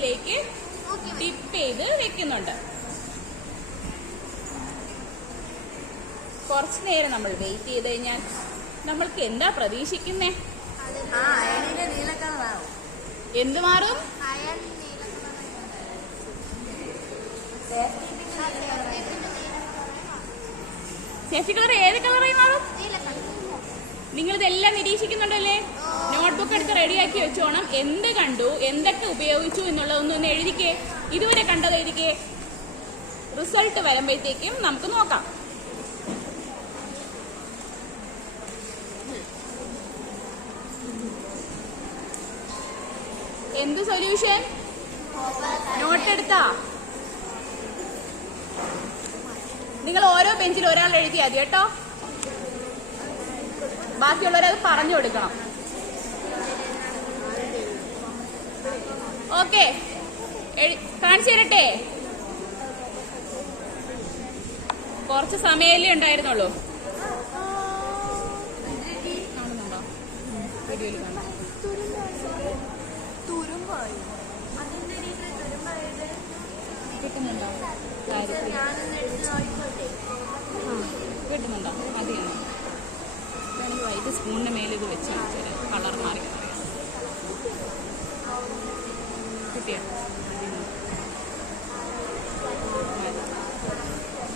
ബോക്സിലേക്ക് ഡിപ്പ് ചെയ്ത് വെക്കുന്നുണ്ട്. കുറച്ചു നേരം നമ്മൾ വെയിറ്റ് ചെയ്ത് കഴിഞ്ഞാൽ നമ്മൾക്ക് എന്താ പ്രതീക്ഷിക്കുന്നേ? എന്ത് മാറും? സേഫ്റ്റി കളർ ഏത് കളറായി മാറും? നിങ്ങളിതെല്ലാം നിരീക്ഷിക്കുന്നുണ്ടല്ലേ? നോട്ട്ബുക്ക് എടുത്ത് റെഡിയാക്കി വെച്ചോണം. എന്ത് കണ്ടു, എന്തൊക്കെ ഉപയോഗിച്ചു എന്നുള്ളതൊന്നും എഴുതിക്കേ. ഇതുവരെ കണ്ടത് എഴുതിക്കേ. റിസൾട്ട് വരുമ്പോഴത്തേക്കും നമുക്ക് നോക്കാം. എന്ത് സൊല്യൂഷൻ? നോട്ട് എടുത്താ? നിങ്ങൾ ഓരോ ബെഞ്ചിൽ ഒരാൾ എഴുതിയാൽ മതി കേട്ടോ. ബാക്കിയുള്ളവരത് പറഞ്ഞു കൊടുക്കണം. ഓക്കെ, കാണിച്ചു തരട്ടെ? കുറച്ച് സമയമല്ലേ ഉണ്ടായിരുന്നുള്ളൂ. കിട്ടുന്നുണ്ടോ? കിട്ടുന്നുണ്ടോ? മതിയാണോ? വേണമെങ്കിൽ വൈറ്റ് സ്പൂണിന്റെ മേലെ ഇത് വെച്ച് കളർ മാറി കിട്ടിയോ?